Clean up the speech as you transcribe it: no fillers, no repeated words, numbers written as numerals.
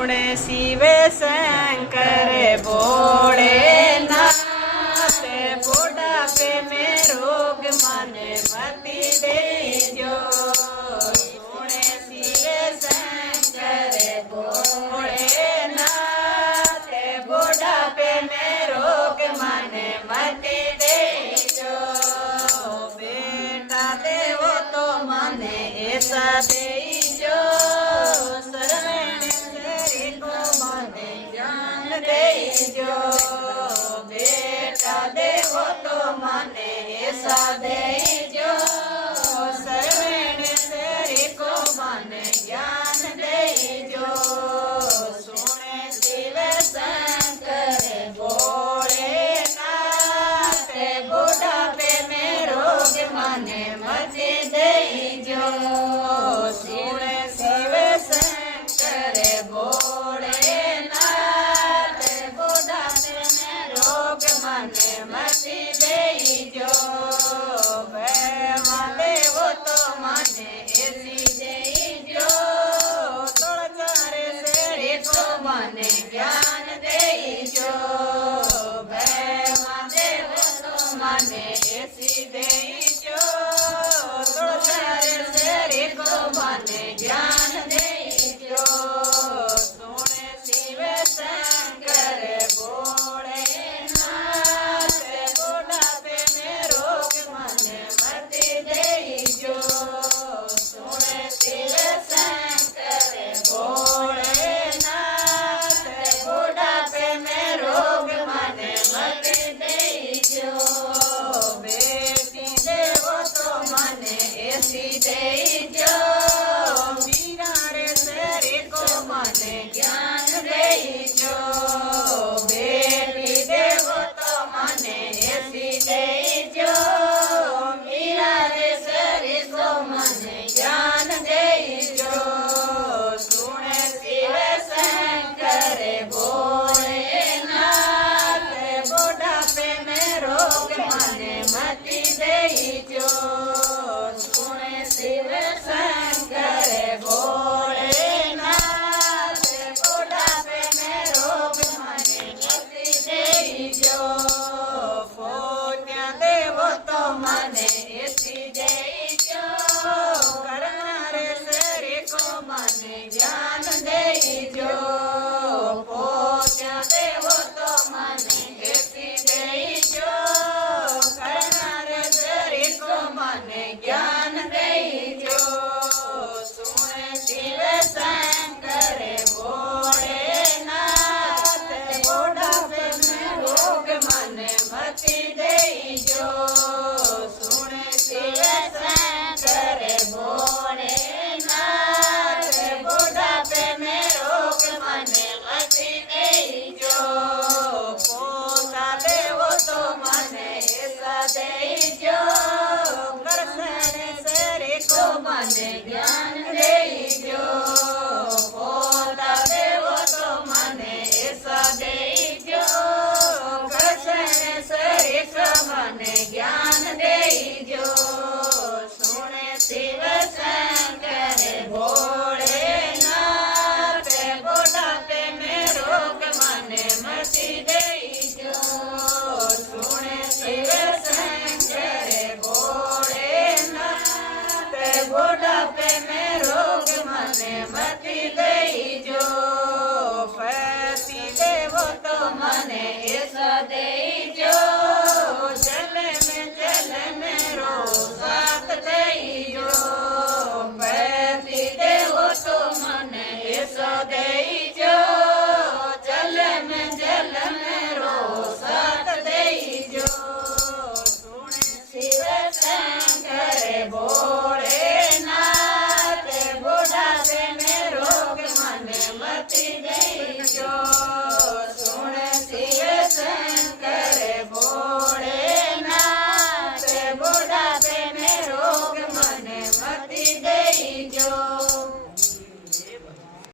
सुने शिव शंकर भोलेनाथ बुढ़ापे में रोग मन मति देजो सुने शिव शंकर भोलेनाथ बुढ़ापे में रोग मन मति देजो बेटा देवो तो मने ऐसा देजो देजो बेटा देवो तो मने ऐसा देजो सर्वेण तेरे को मन ज्ञान देजो सुने शिव शंकर भोलेनाथ बुढ़ापे में रोग मने मति देजो सुने शिव शंकर भोलेनाथ मने मति देजो देवो तो मने ऐसी देजो तुलचारे तेरे को मने ज्ञान देजो देवो तो मने ऐसी देजो तुलचारे तेरे को मने ज्ञान देजो सुने शिव शंकर भोले देजो मीरा रे तेरे को मने ज्ञान देजो बेटी देवो तो मने ऐसी देजो मीरा रे तेरे को मने ज्ञान देजो सुने शिव शंकर भोलेनाथ बुढ़ापे में रोग मने मति देजो शिव शंकर भोलेनाथ बुढ़ापे में रोग मने मति देजो पोत्या देवो तो मने ऐसी देजो करनारे शरीर को मने ज्ञान देजो पोत्या देवो तो मने ऐसी देजो करनारे शरीर को मने ज्ञान देजो सुने शिव शंकर भोलेनाथ बुढ़ापे में रोग मने मति देजो सुने शिव शंकर भोलेनाथ बुढ़ापे में रोग मने मति देजो पोता देवो तो मने ऐसा देजो मने ज्ञान देजो पोता देवो तो मने ऐसा देजो कृष्ण शरीर मने ज्ञान देजो सुने शिव शंकर भोलेनाथ बुढ़ापे में रोग मने मति दे